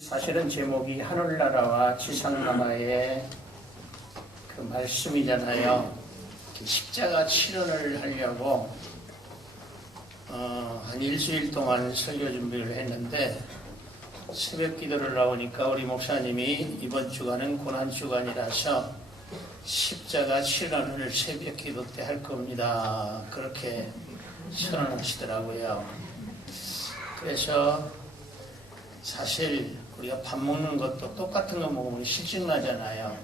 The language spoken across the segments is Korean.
사실은 제목이 하늘나라와 지상나라의 그 말씀이잖아요. 십자가 치료를 하려고 한 일주일 동안 설교 준비를 했는데 새벽 기도를 나오니까 우리 목사님이 이번 주간은 고난주간이라서 십자가 치료를 새벽 기도 때 할 겁니다. 그렇게 선언하시더라고요. 그래서 사실 우리가 밥 먹는 것도 똑같은 거 먹으면 실증나잖아요.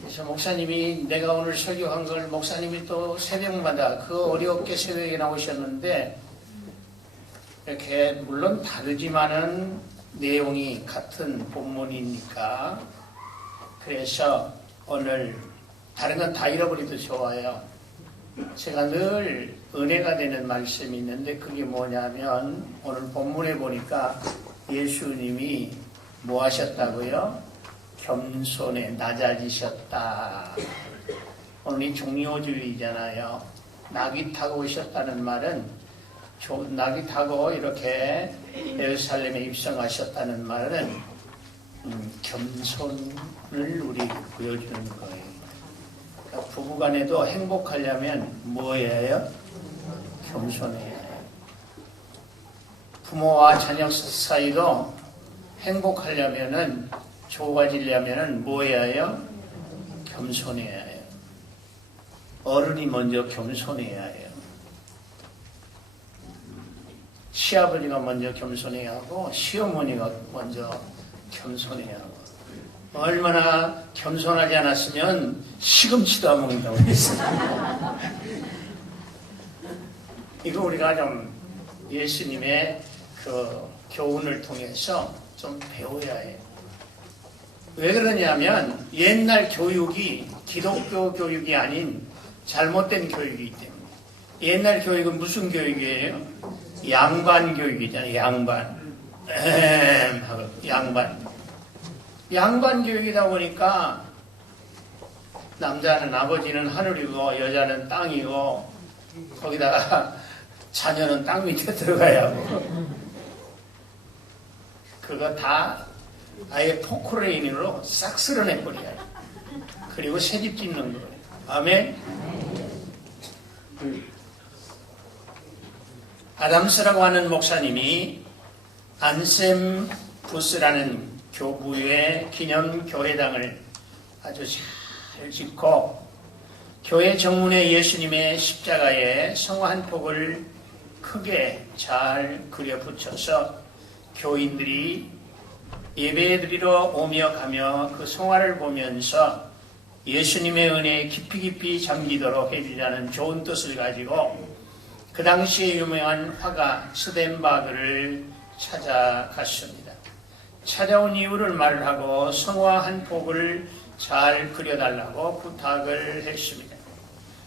그래서 목사님이 내가 오늘 설교한 걸 목사님이 또 새벽마다 그 어렵게 새벽에 나오셨는데 이렇게 물론 다르지만은 내용이 같은 본문이니까 그래서 오늘 다른 건 다 잃어버려도 좋아요. 제가 늘 은혜가 되는 말씀이 있는데 그게 뭐냐면 오늘 본문에 보니까 예수님이 뭐 하셨다고요? 겸손에 낮아지셨다. 오늘 이 종료주일이잖아요. 낙이 타고 오셨다는 말은 낙이 타고 이렇게 예루살렘에 입성하셨다는 말은 겸손을 우리 보여주는 거예요. 그러니까 부부간에도 행복하려면 뭐예요? 겸손해야 해요. 부모와 자녀 사이도 행복하려면은 좋아지려면은 뭐 해야 해요? 겸손해야 해요. 어른이 먼저 겸손해야 해요. 시아버지가 먼저 겸손해야 하고 시어머니가 먼저 겸손해야 하고 얼마나 겸손하지 않았으면 시금치도 안 먹는다고 했어요. 이거 우리가 좀 예수님의 그 교훈을 통해서 좀 배워야 해요. 왜 그러냐면 옛날 교육이 기독교 교육이 아닌 잘못된 교육이기 때문에. 옛날 교육은 무슨 교육이에요? 양반 교육이잖아요. 양반 교육이다 보니까 남자는 아버지는 하늘이고 여자는 땅이고 거기다가 자녀는 땅 밑에 들어가야 하고 그거 다 아예 포크레인으로 싹 쓸어내버려요. 그리고 새집 짓는 거예요. 아멘. 아담스라고 하는 목사님이 안셈 부스라는 교부의 기념 교회당을 아주 잘 짓고 교회 정문에 예수님의 십자가에 성화 한 폭을 크게 잘 그려 붙여서 교인들이 예배드리러 오며 가며 그 성화를 보면서 예수님의 은혜에 깊이 잠기도록 해주자는 좋은 뜻을 가지고 그 당시에 유명한 화가 스덴바그를 찾아갔습니다. 찾아온 이유를 말을 하고 성화 한 폭을 잘 그려달라고 부탁을 했습니다.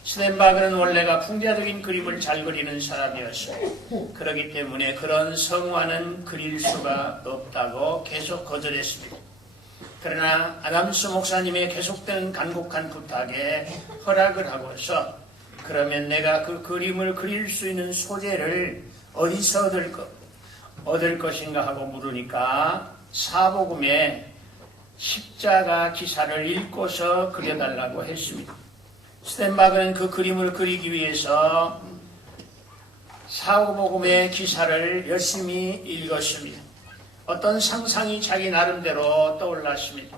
스덴바그는 원래가 풍자적인 그림을 잘 그리는 사람이었어요. 그렇기 때문에 그런 성화는 그릴 수가 없다고 계속 거절했습니다. 그러나 아담스 목사님의 계속된 간곡한 부탁에 허락을 하고서 그러면 내가 그 그림을 그릴 수 있는 소재를 어디서 얻을 것인가 하고 물으니까 사복음에 십자가 기사를 읽고서 그려달라고 했습니다. 스덴바그는 그 그림을 그리기 위해서 사복음의 기사를 열심히 읽었습니다. 어떤 상상이 자기 나름대로 떠올랐습니다.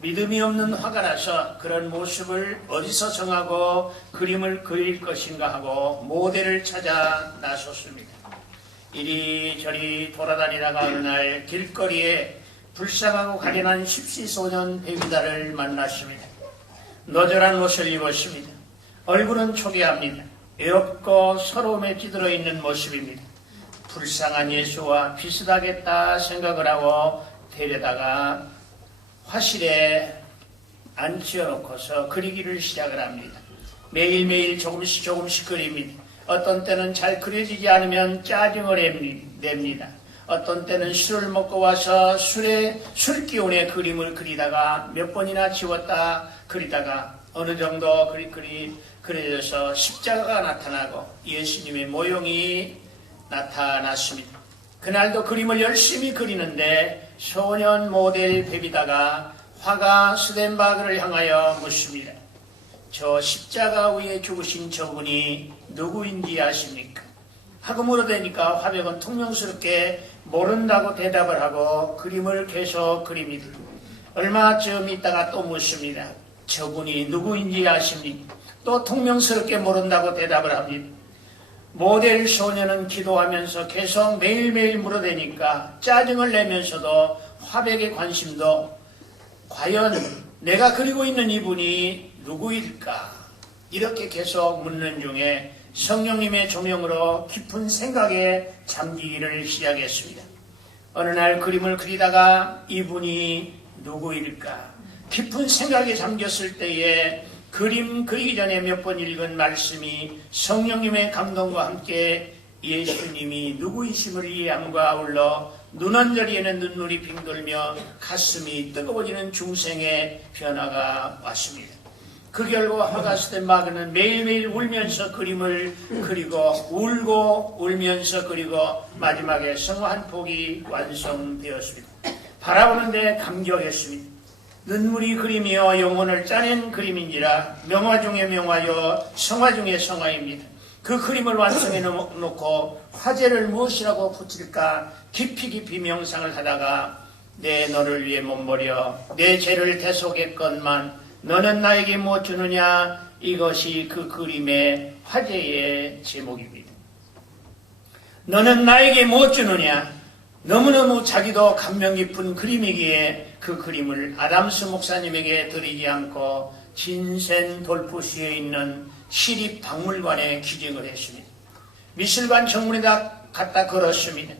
믿음이 없는 화가 나서 그런 모습을 어디서 정하고 그림을 그릴 것인가 하고 모델을 찾아 나섰습니다. 이리저리 돌아다니다가 어느 날 길거리에 불쌍하고 가련한 십시소년 배우자를 만났습니다. 너절한 옷을 입었습니다. 얼굴은 초기합니다. 외롭고 서러움에 찌들어 있는 모습입니다. 불쌍한 예수와 비슷하겠다 생각을 하고 데려다가 화실에 앉혀놓고서 그리기를 시작을 합니다. 매일매일 조금씩 그립니다. 어떤 때는 잘 그려지지 않으면 짜증을 냅니다. 어떤 때는 술을 먹고 와서 술 기운에 그림을 그리다가 몇 번이나 지웠다 그리다가 어느 정도 그려져서 십자가가 나타나고 예수님의 모형이 나타났습니다. 그날도 그림을 열심히 그리는데 소년 모델 베비다가 화가 스덴바그를 향하여 묻습니다. 저 십자가 위에 죽으신 저분이 누구인지 아십니까? 하고 물어대니까 화백은 퉁명스럽게 모른다고 대답을 하고 그림을 계속 그립니다. 얼마 좀 있다가 또 묻습니다. 저분이 누구인지 아십니까? 또 퉁명스럽게 모른다고 대답을 합니다. 모델 소년은 기도하면서 계속 매일매일 물어대니까 짜증을 내면서도 화백의 관심도 과연 내가 그리고 있는 이분이 누구일까? 이렇게 계속 묻는 중에 성령님의 조명으로 깊은 생각에 잠기기를 시작했습니다. 어느 날 그림을 그리다가 이분이 누구일까? 깊은 생각에 잠겼을 때에 그림 그리기 전에 몇 번 읽은 말씀이 성령님의 감동과 함께 예수님이 누구이심을 이해함과 아울러 눈언저리에는 눈물이 빙돌며 가슴이 뜨거워지는 중생의 변화가 왔습니다. 그 결과 화가 스덴바그는 매일매일 울면서 그림을 그리고 울고 울면서 그리고 마지막에 성화 한 폭이 완성되었습니다. 바라보는데 감격했습니다. 눈물이 그림이여 영혼을 짜낸 그림인지라 명화 중에 명화여 성화 중에 성화입니다. 그 그림을 완성해 놓고 화제를 무엇이라고 붙일까 깊이 명상을 하다가 내 너를 위해 몸버려 내 죄를 대속했건만 너는 나에게 무엇 주느냐, 이것이 그 그림의 화제의 제목입니다. 너는 나에게 무엇 주느냐, 너무너무 자기도 감명 깊은 그림이기에 그 그림을 아담스 목사님에게 드리지 않고 진센 돌푸시에 있는 시립박물관에 기증을 했습니다. 미술관 정문에다 갖다 걸었습니다.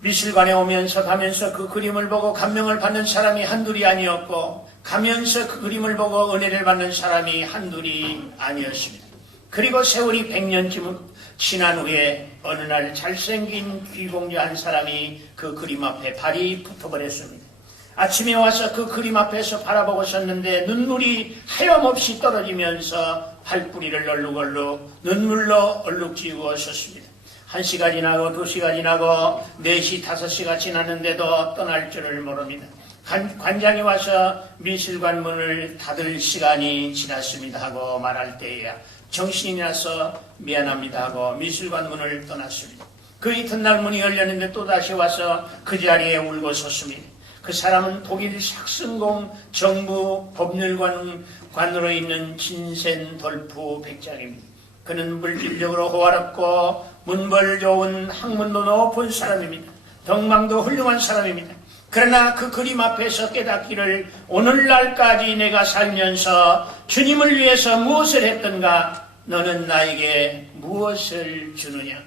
미술관에 오면서 가면서 그 그림을 보고 감명을 받는 사람이 한둘이 아니었고 가면서 그 그림을 보고 은혜를 받는 사람이 한둘이 아니었습니다. 그리고 세월이 100년쯤 지난 후에 어느 날 잘생긴 귀공자 한 사람이 그 그림 앞에 발이 붙어버렸습니다. 아침에 와서 그 그림 앞에서 바라보고 있었는데 눈물이 하염없이 떨어지면서 발뿌리를 얼룩얼룩 눈물로 얼룩지우고 있었습니다. 1시가 지나고 2시가 지나고 4시, 5시가 지났는데도 떠날 줄을 모릅니다. 관장이 와서 미술관 문을 닫을 시간이 지났습니다 하고 말할 때에야 정신이 나서 미안합니다 하고 미술관 문을 떠났습니다. 그 이튿날 문이 열렸는데 또다시 와서 그 자리에 울고 섰습니다. 그 사람은 독일 삭슨공 정부 법률관으로 있는 진센 돌프 백작입니다. 그는 물질적으로 호화롭고 문벌 좋은 학문도 높은 사람입니다. 덕망도 훌륭한 사람입니다. 그러나 그 그림 앞에서 깨닫기를 오늘날까지 내가 살면서 주님을 위해서 무엇을 했던가, 너는 나에게 무엇을 주느냐.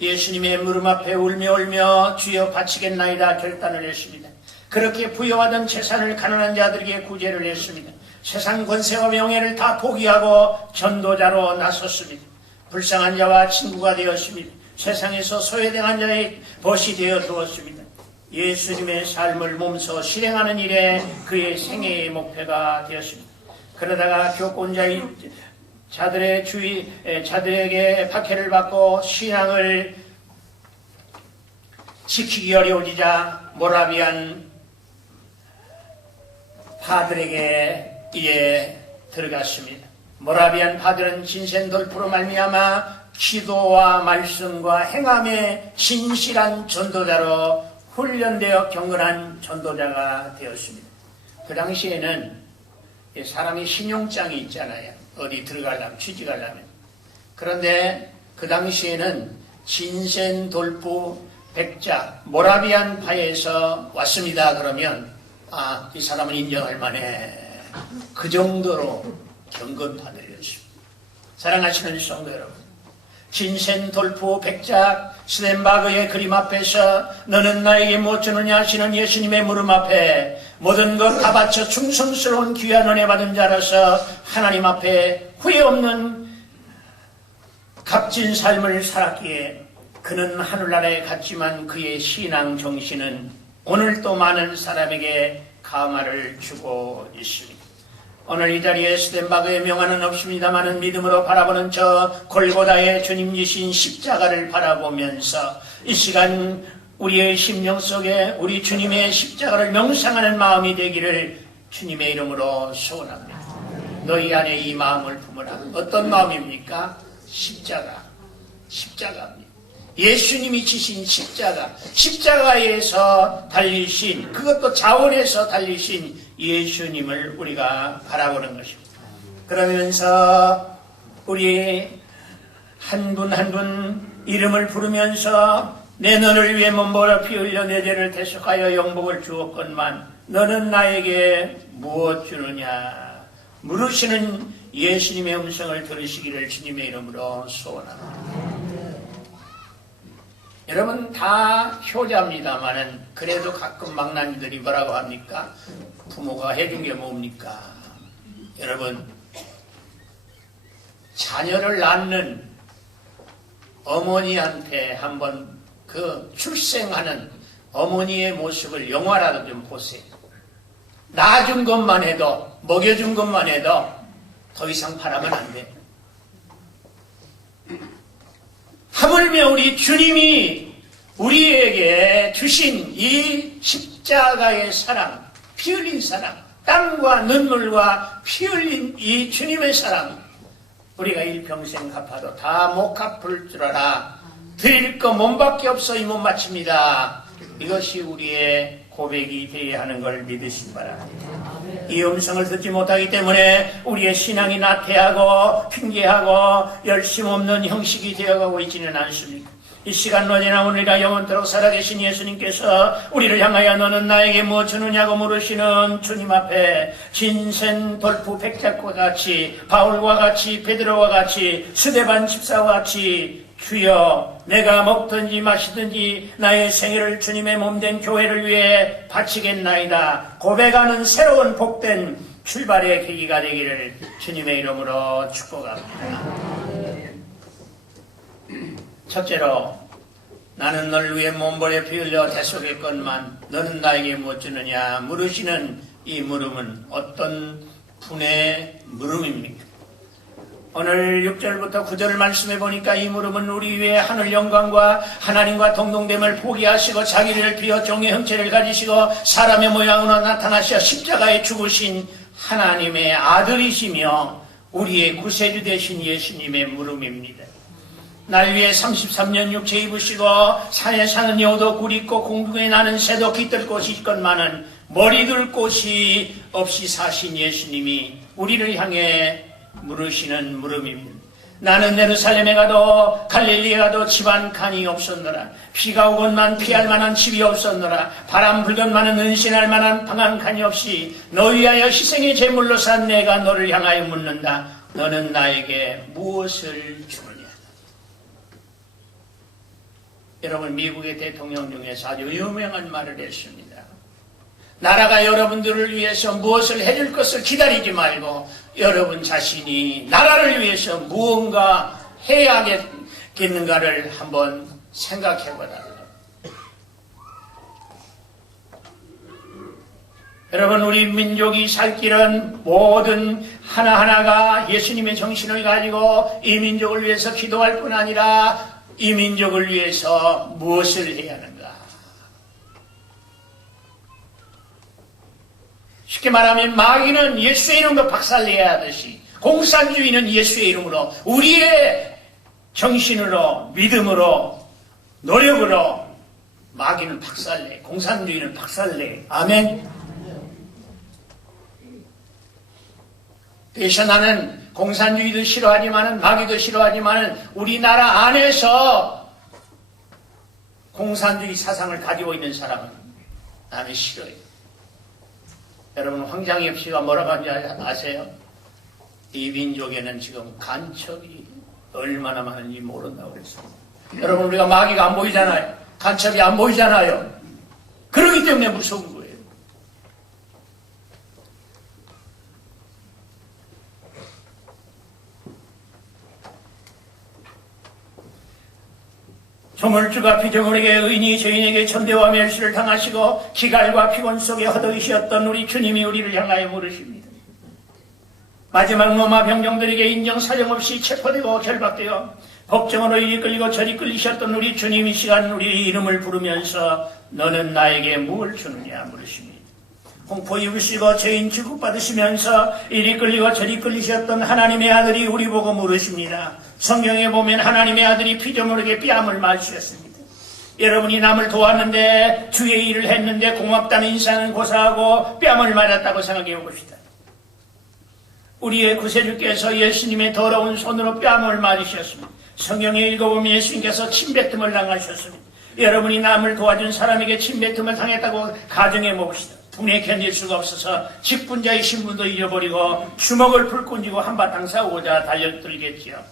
예수님의 무릎 앞에 울며 주여 바치겠나이다 결단을 했습니다. 그렇게 부여하던 재산을 가난한 자들에게 구제를 했습니다. 세상 권세와 명예를 다 포기하고 전도자로 나섰습니다. 불쌍한 자와 친구가 되었습니다. 세상에서 소외당한 자의 벗이 되어 주었습니다. 예수님의 삶을 몸소 실행하는 일에 그의 생애의 목표가 되었습니다. 그러다가 자들에게 박해를 받고 신앙을 지키기 어려워지자 모라비안 파들에게 이에 들어갔습니다. 모라비안 파들은 진센돌프로 말미암아 기도와 말씀과 행함의 진실한 전도자로 훈련되어 경건한 전도자가 되었습니다. 그 당시에는 사람이 신용장이 있잖아요. 어디 들어가려면, 취직하려면. 그런데 그 당시에는 진센돌프 백작, 모라비안 파에서 왔습니다. 그러면 이 사람은 인정할 만해. 그 정도로 경건파들이었습니다. 사랑하시는 성도 여러분, 진센돌프 백작 스덴바그의 그림 앞에서 너는 나에게 무엇 주느냐 하시는 예수님의 물음 앞에 모든 것 다 바쳐 충성스러운 귀한 은혜 받은 자라서 하나님 앞에 후회 없는 값진 삶을 살았기에 그는 하늘나라에 갔지만 그의 신앙 정신은 오늘도 많은 사람에게 감화를 주고 있습니다. 오늘 이 자리에 스된 바그의 명화는 없습니다마는 믿음으로 바라보는 저 골고다의 주님이신 십자가를 바라보면서 이 시간 우리의 심령 속에 우리 주님의 십자가를 명상하는 마음이 되기를 주님의 이름으로 소원합니다. 너희 안에 이 마음을 품으라. 어떤 마음입니까? 십자가입니다. 예수님이 지신 십자가에서 달리신, 그것도 자원에서 달리신 예수님을 우리가 바라보는 것입니다. 그러면서 우리 한 분 한 분 이름을 부르면서 내 너를 위해 몸보라 피 흘려 내 죄를 대속하여 영복을 주었건만 너는 나에게 무엇 주느냐 물으시는 예수님의 음성을 들으시기를 주님의 이름으로 소원합니다. 여러분 다 효자입니다마는 그래도 가끔 망나니들이 뭐라고 합니까? 부모가 해준 게 뭡니까? 여러분 자녀를 낳는 어머니한테 한번 그 출생하는 어머니의 모습을 영화라도 좀 보세요. 낳아준 것만 해도 먹여준 것만 해도 더 이상 바라면 안 돼요. 하물며 우리 주님이 우리에게 주신 이 십자가의 사랑, 피 흘린 사랑, 땀과 눈물과 피 흘린 이 주님의 사랑, 우리가 일평생 갚아도 다 못 갚을 줄 알아. 드릴 거 몸밖에 없어 이 못 마칩니다. 이것이 우리의 고백이 되어야 하는 걸 믿으시기 바랍니다. 이 음성을 듣지 못하기 때문에 우리의 신앙이 나태하고 핑계하고 열심 없는 형식이 되어가고 있지는 않습니다. 이 시간 언제나 오늘이라 영원토록 살아계신 예수님께서 우리를 향하여 너는 나에게 무엇 주느냐고 물으시는 주님 앞에 진센 돌프 백작과 같이 바울과 같이 베드로와 같이 스데반 집사와 같이 주여 내가 먹든지 마시든지 나의 생애를 주님의 몸된 교회를 위해 바치겠나이다 고백하는 새로운 복된 출발의 계기가 되기를 주님의 이름으로 축복합니다. 첫째로 나는 널 위해 몸버려 피 흘려 대속했건만 너는 나에게 무엇 주느냐 물으시는 이 물음은 어떤 분의 물음입니까? 오늘 6절부터 9절 말씀해 보니까 이 물음은 우리 위에 하늘 영광과 하나님과 동등됨을 포기하시고 자기를 비워 종의 형체를 가지시고 사람의 모양으로 나타나셔 십자가에 죽으신 하나님의 아들이시며 우리의 구세주 되신 예수님의 물음입니다. 날 위해 33년 육체 입으시고 산에 사는 여우도 굴 있고 공중에 나는 새도 깃들 곳이 있건만은 머리 둘 곳이 없이 사신 예수님이 우리를 향해 물으시는 물음입니다. 나는 예루살렘에 가도 갈릴리에 가도 집안 칸이 없었노라. 비가 오건만 피할 만한 집이 없었노라. 바람 불건만은 은신할 만한 방한 칸이 없이 너 위하여 희생의 제물로 산 내가 너를 향하여 묻는다. 너는 나에게 무엇을 주느냐. 여러분 미국의 대통령 중에서 아주 유명한 말을 했습니다. 나라가 여러분들을 위해서 무엇을 해줄 것을 기다리지 말고 여러분 자신이 나라를 위해서 무언가 해야겠는가를 한번 생각해보라. 여러분 우리 민족이 살 길은 모든 하나하나가 예수님의 정신을 가지고 이 민족을 위해서 기도할 뿐 아니라 이 민족을 위해서 무엇을 해야 하는가. 쉽게 말하면 마귀는 예수의 이름으로 박살내야 하듯이 공산주의는 예수의 이름으로 우리의 정신으로 믿음으로 노력으로 마귀는 박살내 공산주의는 박살내. 아멘. 그래서 나는 공산주의도 싫어하지만은 마귀도 싫어하지만은 우리나라 안에서 공산주의 사상을 가지고 있는 사람은 나는 싫어요. 여러분 황장엽 씨가 뭐라고 하는지 아세요? 이 민족에는 지금 간첩이 얼마나 많은지 모른다고 그랬어요. 여러분 우리가 마귀가 안 보이잖아요. 간첩이 안 보이잖아요. 그러기 때문에 무서운 거예요. 조물주가 피조물에게 의인이 죄인에게 천대와 멸시를 당하시고 기갈과 피곤 속에 허덕이셨던 우리 주님이 우리를 향하여 물으십니다. 마지막 로마 병정들에게 인정 사정없이 체포되고 결박되어 법정으로 이리 끌리고 저리 끌리셨던 우리 주님 이 시간 우리 이름을 부르면서 너는 나에게 무엇을 주느냐 물으십니다. 공포 입으시고 죄인 취급받으시면서 이리 끌리고 저리 끌리셨던 하나님의 아들이 우리 보고 물으십니다. 성경에 보면 하나님의 아들이 피조물에게 뺨을 맞으셨습니다. 여러분이 남을 도왔는데 주의 일을 했는데 고맙다는 인사는 고사하고 뺨을 맞았다고 생각해 봅시다. 우리의 구세주께서 예수님의 더러운 손으로 뺨을 맞으셨습니다. 성경에 읽어보면 예수님께서 침뱉음을 당하셨습니다. 여러분이 남을 도와준 사람에게 침뱉음을 당했다고 가정해 봅시다. 분에 견딜 수가 없어서 직분자의 신분도 잃어버리고 주먹을 불끈 쥐고 한바탕 싸우고자 달려들겠지요.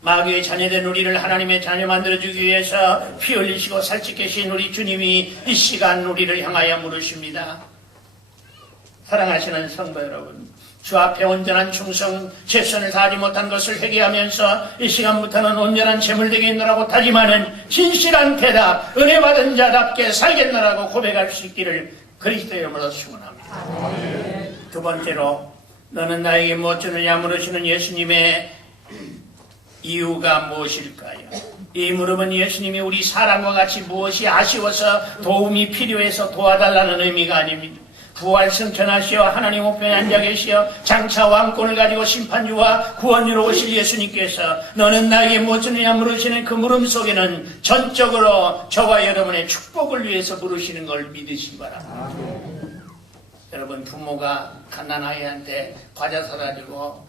마귀의 자녀된 우리를 하나님의 자녀 만들어주기 위해서 피 흘리시고 살찌 계신 우리 주님이 이 시간 우리를 향하여 물으십니다. 사랑하시는 성도 여러분, 주 앞에 온전한 충성, 최선을 다하지 못한 것을 회개하면서 이 시간부터는 온전한 제물되게 있노라고 다짐하는 진실한 대답, 은혜 받은 자답게 살겠노라고 고백할 수 있기를 그리스도의 이름으로 축원합니다. 두 번째로 너는 나에게 무엇 주느냐 물으시는 예수님의 이유가 무엇일까요? 이 물음은 예수님이 우리 사람과 같이 무엇이 아쉬워서 도움이 필요해서 도와달라는 의미가 아닙니다. 부활 승천하시어 하나님 우편에 앉아 계시어 장차 왕권을 가지고 심판주와 구원주로 오실 예수님께서 너는 나에게 무엇 주느냐 물으시는 그 물음 속에는 전적으로 저와 여러분의 축복을 위해서 물으시는 걸 믿으시기 바랍니다. 여러분, 부모가 갓난 아이한테 과자 사다 주고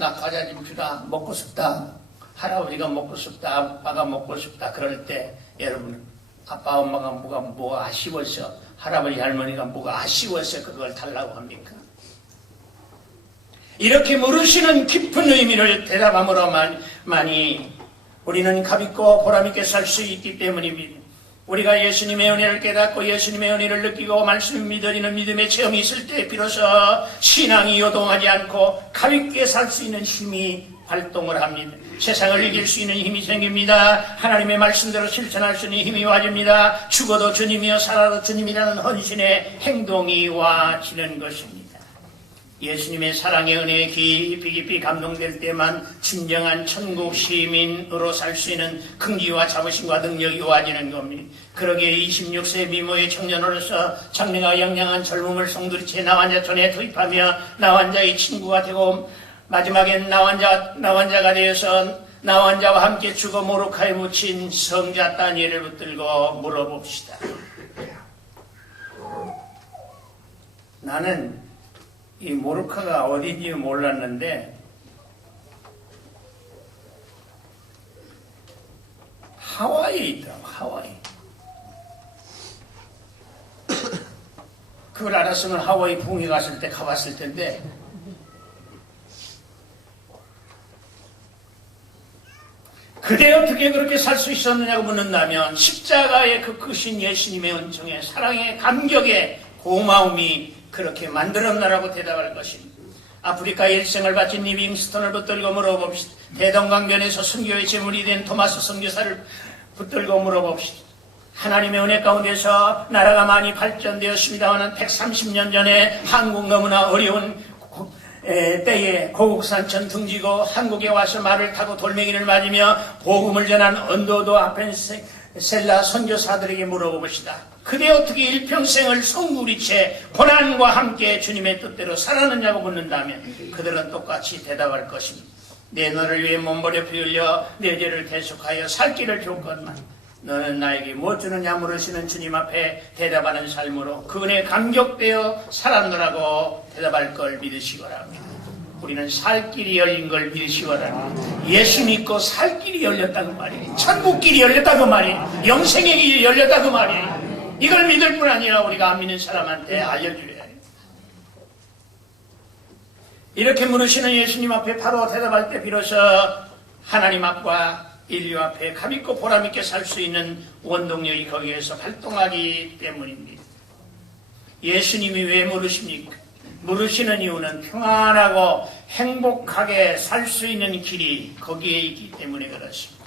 나 과자 좀 주라, 먹고 싶다, 할아버지가 먹고 싶다, 아빠가 먹고 싶다 그럴 때 여러분, 아빠 엄마가 뭐가 아쉬워서, 할아버지 할머니가 뭐가 아쉬워서 그걸 달라고 합니까? 이렇게 물으시는 깊은 의미를 대답함으로만이 우리는 가볍고 보람있게 살 수 있기 때문입니다. 우리가 예수님의 은혜를 깨닫고 예수님의 은혜를 느끼고 말씀을 믿어지는 믿음의 체험이 있을 때 비로소 신앙이 요동하지 않고 가볍게 살 수 있는 힘이 발동을 합니다. 세상을 이길 수 있는 힘이 생깁니다. 하나님의 말씀대로 실천할 수 있는 힘이 와집니다. 죽어도 주님이요 살아도 주님이라는 헌신의 행동이 와지는 것입니다. 예수님의 사랑의 은혜에 깊이 감동될 때만 진정한 천국 시민으로 살 수 있는 긍지와 자부심과 능력이 와지는 겁니다. 그러기에 26세 미모의 청년으로서 장래가 양양한 젊음을 송두리째 나환자촌에 투입하며 나환자의 친구가 되고 마지막엔 나환자가 되어서 나환자와 함께 죽어 모로카에 묻힌 성자 다니엘을 붙들고 물어봅시다. 나는 이 모로카가 어딘지 몰랐는데 하와이에 있더라고. 하와이. 그걸 알았으면 하와이 붕이 갔을 때 가봤을 텐데 그대 어떻게 그렇게 살 수 있었느냐고 묻는다면 십자가의 그 크신 예수님의 은총에 사랑의 감격의 고마움이 그렇게 만들었나라고 대답할 것입니다. 아프리카에 일생을 바친 리빙스턴을 붙들고 물어봅시다. 대동강변에서 선교의 제물이 된 토마스 선교사를 붙들고 물어봅시다. 하나님의 은혜 가운데서 나라가 많이 발전되었습니다만 130년 전에 한국 너무나 어려운 때에 고국산천 등지고 한국에 와서 말을 타고 돌멩이를 맞으며 복음을 전한 언도도 아펜셀라 선교사들에게 물어봅시다. 그대 어떻게 일평생을 성구리채 고난과 함께 주님의 뜻대로 살았느냐고 묻는다면 그들은 똑같이 대답할 것입니다. 내 너를 위해 몸버려 피 흘려 내 죄를 대속하여 살 길을 줬건만 너는 나에게 무엇 주느냐 물으시는 주님 앞에 대답하는 삶으로 그 은혜에 감격되어 살았노라고 대답할 걸 믿으시기 바랍니다. 우리는 살 길이 열린 걸 믿으시기 바랍니다. 예수 믿고 살 길이 열렸다고 말이에요. 천국 길이 열렸다고 말이에요. 영생의 길이 열렸다고 말이에요. 이걸 믿을 뿐 아니라 우리가 안 믿는 사람한테 알려줘야 해요. 이렇게 물으시는 예수님 앞에 바로 대답할 때 비로소 하나님 앞과 인류 앞에 가볍고 보람있게 살 수 있는 원동력이 거기에서 활동하기 때문입니다. 예수님이 왜 물으십니까? 물으시는 이유는 평안하고 행복하게 살 수 있는 길이 거기에 있기 때문에 그렇습니다.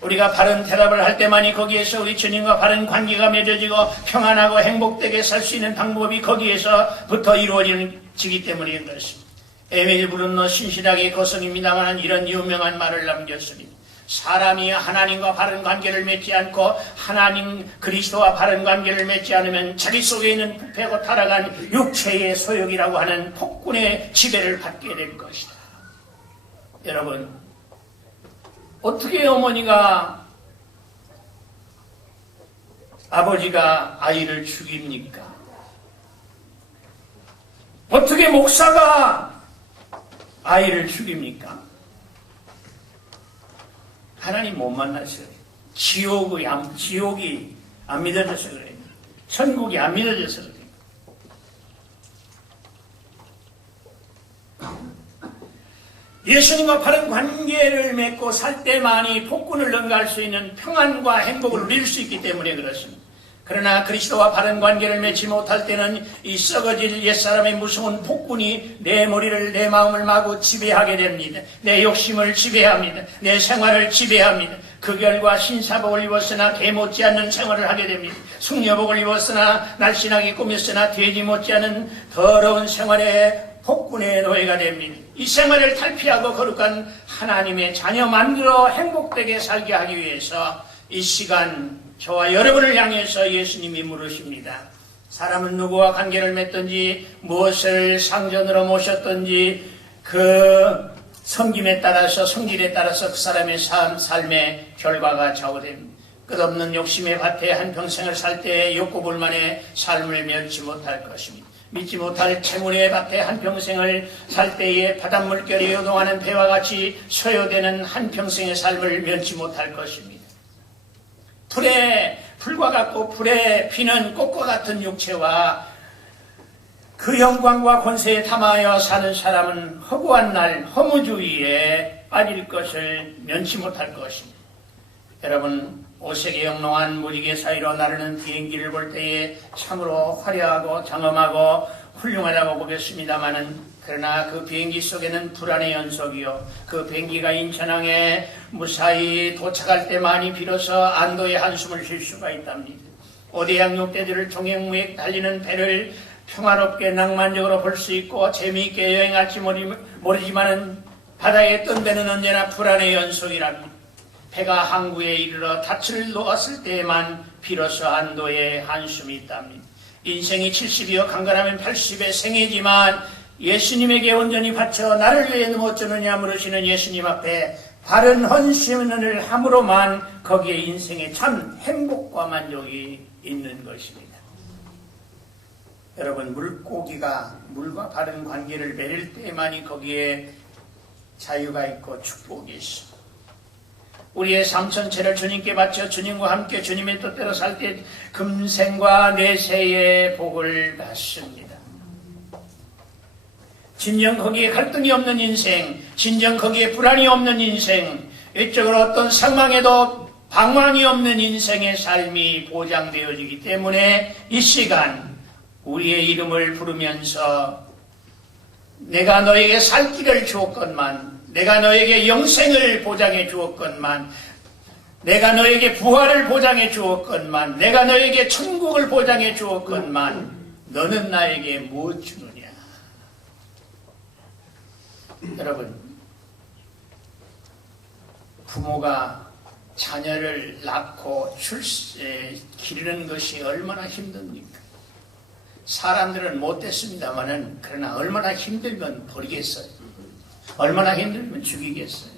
우리가 바른 대답을 할 때만이 거기에서 우리 주님과 바른 관계가 맺어지고 평안하고 행복되게 살 수 있는 방법이 거기에서부터 이루어지기 때문에 그렇습니다. 에밀 브룬노 신실하게 거성입니다만 이런 유명한 말을 남겼으니 사람이 하나님과 바른 관계를 맺지 않고 하나님 그리스도와 바른 관계를 맺지 않으면 자기 속에 있는 부패하고 타락한 육체의 소욕이라고 하는 폭군의 지배를 받게 될 것이다. 여러분, 어떻게 어머니가 아버지가 아이를 죽입니까? 어떻게 목사가 아이를 죽입니까? 하나님 못 만났어요. 지옥이 안 믿어져서 그래요. 천국이 안 믿어져서 그래요. 예수님과 바른 관계를 맺고 살 때만이 폭군을 능가할 수 있는 평안과 행복을 누릴 수 있기 때문에 그렇습니다. 그러나 그리스도와 바른 관계를 맺지 못할 때는 이 썩어질 옛사람의 무서운 폭군이 내 머리를, 내 마음을 마구 지배하게 됩니다. 내 욕심을 지배합니다. 내 생활을 지배합니다. 그 결과 신사복을 입었으나 개 못지않는 생활을 하게 됩니다. 숙녀복을 입었으나 날씬하게 꾸몄으나 돼지 못지않은 더러운 생활에 폭군의 노예가 됩니다. 이 생활을 탈피하고 거룩한 하나님의 자녀 만들어 행복되게 살게 하기 위해서 이 시간 저와 여러분을 향해서 예수님이 물으십니다. 사람은 누구와 관계를 맺든지 무엇을 상전으로 모셨든지 그 섬김에 따라서 성질에 따라서 그 사람의 삶의 결과가 좌우됩니다. 끝없는 욕심의 밭에 한평생을 살 때에 욕구불만의 삶을 면치 못할 것입니다. 믿지 못할 채물의 밭에 한평생을 살 때에 바닷물결이 요동하는 배와 같이 소요되는 한평생의 삶을 면치 못할 것입니다. 불과 같고 불에 피는 꽃과 같은 육체와 그 영광과 권세에 탐하여 사는 사람은 허구한 날 허무주의에 빠질 것을 면치 못할 것입니다. 여러분, 오색에 영롱한 무지개 사이로 나르는 비행기를 볼 때에 참으로 화려하고 장엄하고 훌륭하다고 보겠습니다마는 그러나 그 비행기 속에는 불안의 연속이요 그 비행기가 인천항에 무사히 도착할 때만이 비로소 안도의 한숨을 쉴 수가 있답니다. 오대양 육대들을 종횡무획 달리는 배를 평화롭게 낭만적으로 볼 수 있고 재미있게 여행할지 모르지만은 바다에 뜬 배는 언제나 불안의 연속이랍니다. 배가 항구에 이르러 닻을 놓았을 때에만 비로소 안도의 한숨이 있답니다. 인생이 70이요 강건하면 80의 생애지만 예수님에게 온전히 바쳐 나를 위해 못 주느냐 물으시는 예수님 앞에 바른 헌신을 함으로만 거기에 인생의 참 행복과 만족이 있는 것입니다. 여러분, 물고기가 물과 바른 관계를 맺을 때만이 거기에 자유가 있고 축복이 있습니다. 우리의 삶 전체를 주님께 바쳐 주님과 함께 주님의 뜻대로 살 때 금생과 내세의 복을 받습니다. 진정 거기에 갈등이 없는 인생, 진정 거기에 불안이 없는 인생, 외적으로 어떤 상황에도 방황이 없는 인생의 삶이 보장되어지기 때문에 이 시간 우리의 이름을 부르면서 내가 너에게 살 길을 주었건만, 내가 너에게 영생을 보장해 주었건만, 내가 너에게 부활을 보장해 주었건만, 내가 너에게 천국을 보장해 주었건만, 너는 나에게 무엇 주느냐? 여러분, 부모가 자녀를 낳고 기르는 것이 얼마나 힘듭니까? 사람들은 못됐습니다마는 그러나 얼마나 힘들면 버리겠어요. 얼마나 힘들면 죽이겠어요.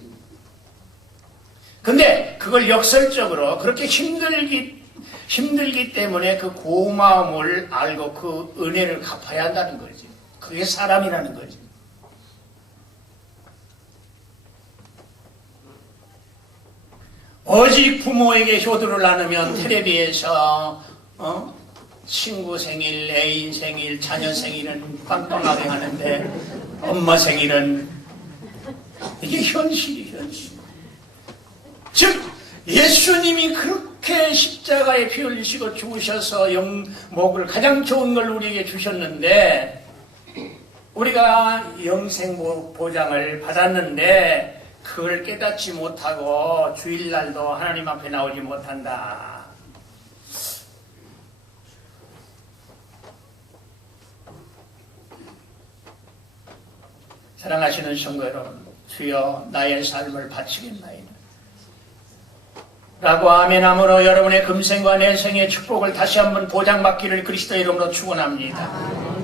근데 그걸 역설적으로 그렇게 힘들기 때문에 그 고마움을 알고 그 은혜를 갚아야 한다는 거죠. 그게 사람이라는 거죠. 오직 부모에게 효도를 나누면 텔레비에서 친구 생일, 애인 생일, 자녀 생일은 빵빵하게 하는데 엄마 생일은 이게 현실이 현실. 즉 예수님이 그렇게 십자가에 피 흘리시고 죽으셔서 영목을 가장 좋은 걸 우리에게 주셨는데 우리가 영생 보장을 받았는데 그걸 깨닫지 못하고 주일날도 하나님 앞에 나오지 못한다. 사랑하시는 성도 여러분, 주여 나의 삶을 바치겠나이다 라고 아멘함으로 여러분의 금생과 내생의 축복을 다시 한번 보장받기를 그리스도의 이름으로 축원합니다.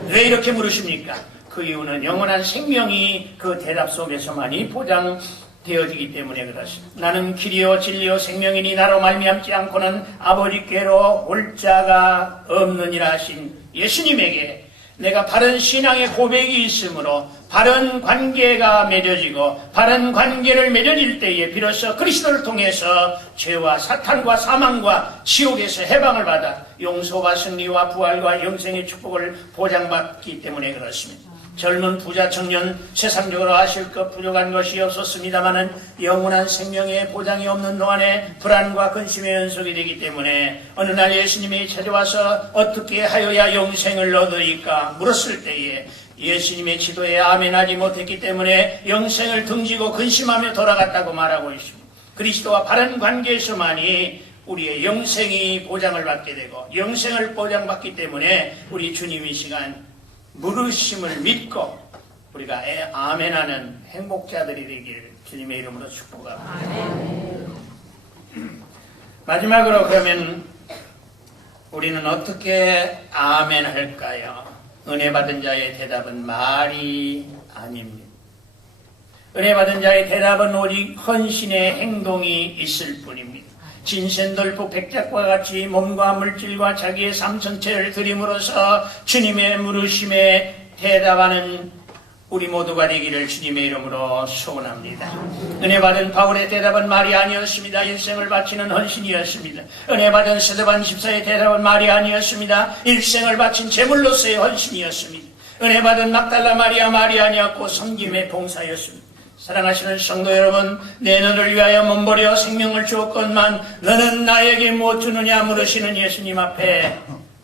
왜 이렇게 물으십니까? 그 이유는 영원한 생명이 그 대답 속에서만이 보장되어지기 때문에 그렇습니다. 나는 길이요 진리요 생명이니 나로 말미암지 않고는 아버지께로 올 자가 없느니라 하신 예수님에게 내가 바른 신앙의 고백이 있으므로 바른 관계가 맺어지고 바른 관계를 맺어질 때에 비로소 그리스도를 통해서 죄와 사탄과 사망과 지옥에서 해방을 받아 용서와 승리와 부활과 영생의 축복을 보장받기 때문에 그렇습니다. 젊은 부자 청년 세상적으로 아실 것 부족한 것이 없었습니다마는 영원한 생명의 보장이 없는 동안에 불안과 근심의 연속이 되기 때문에 어느 날 예수님이 찾아와서 어떻게 하여야 영생을 얻으리까 물었을 때에 예수님의 지도에 아멘하지 못했기 때문에 영생을 등지고 근심하며 돌아갔다고 말하고 있습니다. 그리스도와 바른 관계에서만이 우리의 영생이 보장을 받게 되고 영생을 보장받기 때문에 우리 주님 이 시간 물으심을 믿고 우리가 아멘하는 행복자들이 되기를 주님의 이름으로 축복합니다. 마지막으로 그러면 우리는 어떻게 아멘할까요? 은혜 받은 자의 대답은 말이 아닙니다. 은혜 받은 자의 대답은 오직 헌신의 행동이 있을 뿐입니다. 진센돌프 백작과 같이 몸과 물질과 자기의 삶 전체를 드림으로써 주님의 물으심에 대답하는 우리 모두가 되기를 주님의 이름으로 소원합니다. 은혜 받은 바울의 대답은 말이 아니었습니다. 일생을 바치는 헌신이었습니다. 은혜 받은 스데반 집사의 대답은 말이 아니었습니다. 일생을 바친 제물로서의 헌신이었습니다. 은혜 받은 막달라 마리아 말이 아니었고 섬김의 봉사였습니다. 사랑하시는 성도 여러분, 내 너를 위하여 몸버려 생명을 주었건만 너는 나에게 못 주느냐 물으시는 예수님 앞에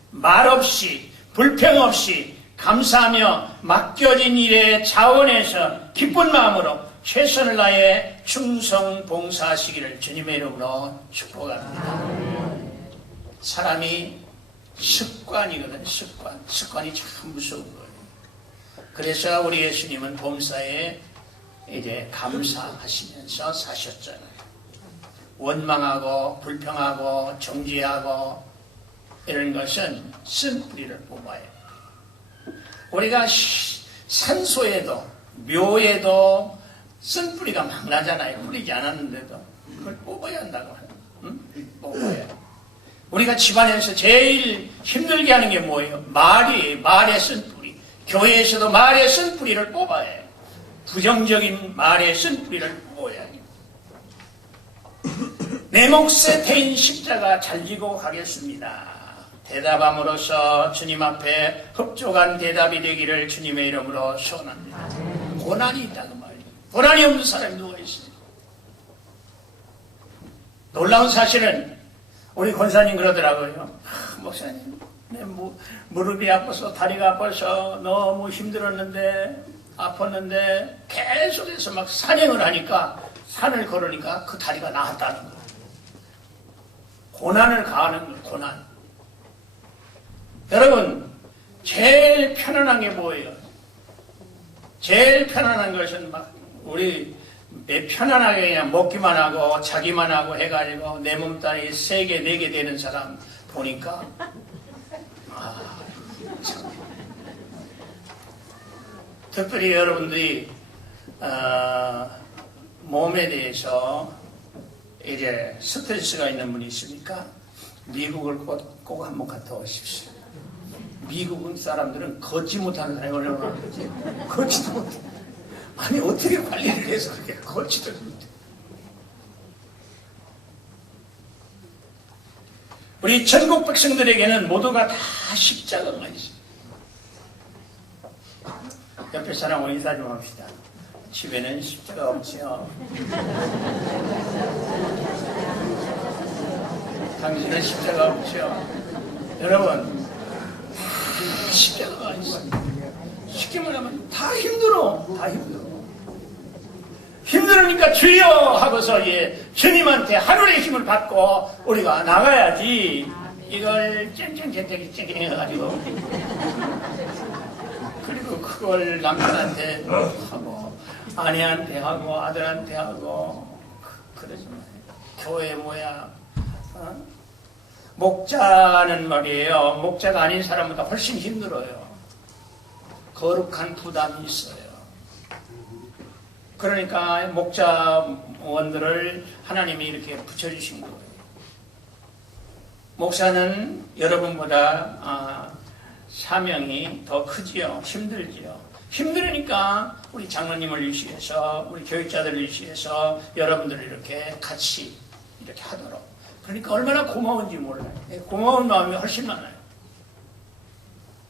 말없이 불평 없이 감사하며 맡겨진 일의 자원에서 기쁜 마음으로 최선을 다해 충성 봉사하시기를 주님의 이름으로 축복합니다. 사람이 습관이거든. 습관이 참 무서운 거예요. 그래서 우리 예수님은 범사에 이제 감사하시면서 사셨잖아요. 원망하고 불평하고 정죄하고 이런 것은 쓴뿌리를 뽑아야 해요. 우리가 산소에도 묘에도 쓴뿌리가 막 나잖아요. 뿌리지 않았는데도 그걸 뽑아야 한다고 하는. 응? 뽑아야 해요. 우리가 집안에서 제일 힘들게 하는 게 뭐예요? 말의 쓴뿌리. 교회에서도 말의 쓴뿌리를 뽑아야 해요. 부정적인 말에 쓴 뿌리를 뽑아야 해요. 내 몫에 대인 십자가 잘 지고 가겠습니다. 대답함으로써 주님 앞에 흡족한 대답이 되기를 주님의 이름으로 소원합니다. 고난이 있다는 말이에요. 고난이 없는 사람이 누가 있어요? 놀라운 사실은 우리 권사님 그러더라고요. 목사님, 내 무릎이 아파서 다리가 아파서 너무 힘들었는데 아팠는데 계속해서 막 산행을 하니까 산을 걸으니까 그 다리가 나았다는 거예요. 고난을 가하는 거예요. 고난. 여러분 제일 편안한 게 뭐예요? 제일 편안한 것은 막 우리 편안하게 그냥 먹기만 하고 자기만 하고 해가지고 내 몸뚱이 3개 4개 되는 사람 보니까 참. 특별히 여러분들이 몸에 대해서 이제 스트레스가 있는 분이 있습니까? 미국을 꼭 한번 갔다 오십시오. 미국 사람들은 걷지 못하는 사람이 얼마나 많은지 걷지도 못해. 아니 어떻게 관리를 해서 그렇게 걷지도 못해. 우리 전국 백성들에게는 모두가 다 십자가가 있어요. 옆에 사람하고 인사 좀 합시다. 집에는 십자가 없지요. 당신은 십자가 없지요. 여러분 다 십자가가 있어요. 쉽게 말하면 다 힘들어. 다 힘들어. 힘들으니까 주여 하고서 주님한테 하늘의 힘을 받고 우리가 나가야지. 이걸 쨍쨍쨍쨍 해가지고 그리고 그걸 남편한테 하고 아내한테 하고 아들한테 하고 그러지 마요. 교회 뭐야? 목자는 말이에요. 목자가 아닌 사람보다 훨씬 힘들어요. 거룩한 부담이 있어요. 그러니까 목자원들을 하나님이 이렇게 붙여주신 거예요. 목사는 여러분보다 사명이 더 크지요. 힘들지요. 힘들으니까 우리 장로님을 위시해서 우리 교육자들을 위시해서 여러분들을 이렇게 같이 이렇게 하도록. 그러니까 얼마나 고마운지 몰라요. 고마운 마음이 훨씬 많아요.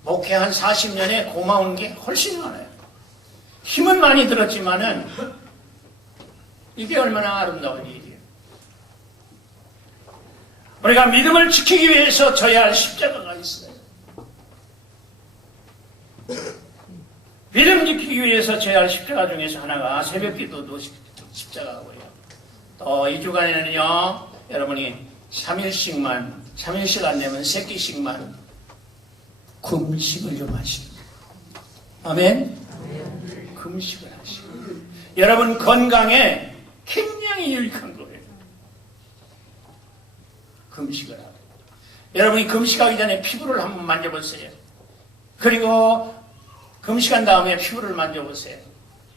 목회 한 40년에 고마운 게 훨씬 많아요. 힘은 많이 들었지만은 이게 얼마나 아름다운 일이에요. 우리가 믿음을 지키기 위해서 져야 할 십자가가 있어요. 믿음 지키기 위해서 져야 할 십자가 중에서 하나가 새벽기도도 십자가고요. 또 2주간에는요, 여러분이 3일씩 안 되면 3끼씩만 금식을 좀 하십니다. 아멘? 금식을 하시고. 여러분 건강에 굉장히 유익한 거예요. 금식을 하고. 여러분이 금식하기 전에 피부를 한번 만져보세요. 그리고 금식한 다음에 피부를 만져보세요.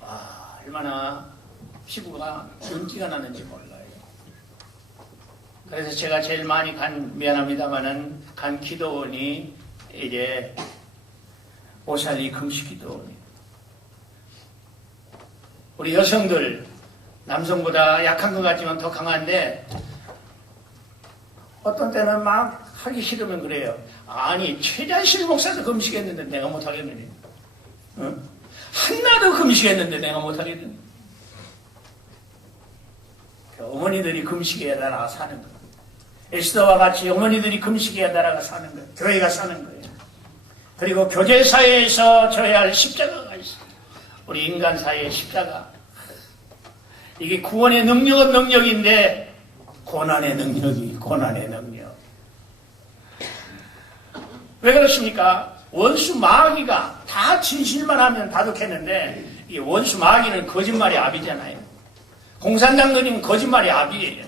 와, 얼마나 피부가 윤기가 나는지 몰라요. 그래서 제가 제일 많이 미안합니다만은 간 기도원이 이제 오샬리 금식 기도원이에요. 우리 여성들, 남성보다 약한 것 같지만 더 강한데 어떤 때는 막 하기 싫으면 그래요. 아니, 최자실 목사도 금식했는데 내가 못하겠느니. 응? 한나도 금식했는데 내가 못하겠느니. 어머니들이 금식해야 나라가 사는 거예요. 에스더와 같이 어머니들이 금식해야 나라가 사는 거예요. 교회가 사는 거예요. 그리고 교제사회에서 져야 할 십자가가 있어요. 우리 인간 사회의 십자가. 이게 구원의 능력은 능력인데 고난의 능력이 고난의 능력. 왜 그렇습니까? 원수 마귀가 다 진실만 하면 다독했는데 이 원수 마귀는 거짓말의 압이잖아요. 공산당들은 거짓말의 압이에요.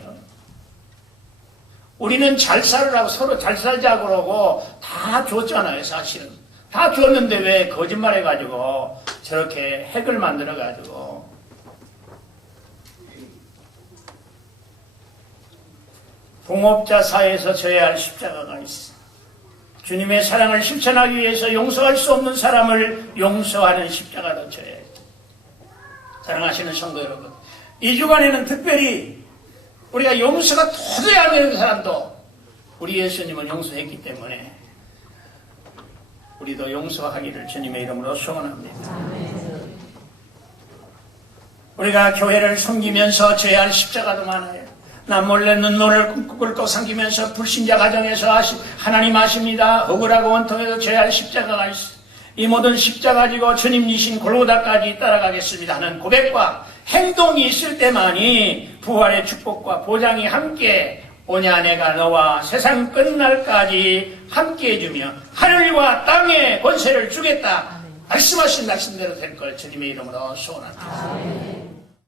우리는 잘 살으라고 서로 잘 살자고 그러고 다 줬잖아요. 사실은 다 줬는데 왜 거짓말해가지고 저렇게 핵을 만들어가지고 동업자 사회에서 져야 할 십자가가 있어. 주님의 사랑을 실천하기 위해서 용서할 수 없는 사람을 용서하는 십자가도 져야 해. 사랑하시는 성도 여러분, 이 주간에는 특별히 우리가 용서가 도저히 안 되는 사람도 우리 예수님은 용서했기 때문에 우리도 용서하기를 주님의 이름으로 소원합니다. 우리가 교회를 섬기면서 져야 할 십자가도 많아요. 남몰래 눈물을 꿇고 삼기면서 불신자 가정에서 하나님 아십니다. 억울하고 원통해서 져야 할 십자가가 있어요. 이 모든 십자가 가지고 주님이신 골고다까지 따라가겠습니다 하는 고백과 행동이 있을 때만이 부활의 축복과 보장이 함께 오냐 내가 너와 세상 끝날까지 함께 해주며 하늘과 땅에 권세를 주겠다 말씀하신 말씀대로 될 걸 주님의 이름으로 소원합니다.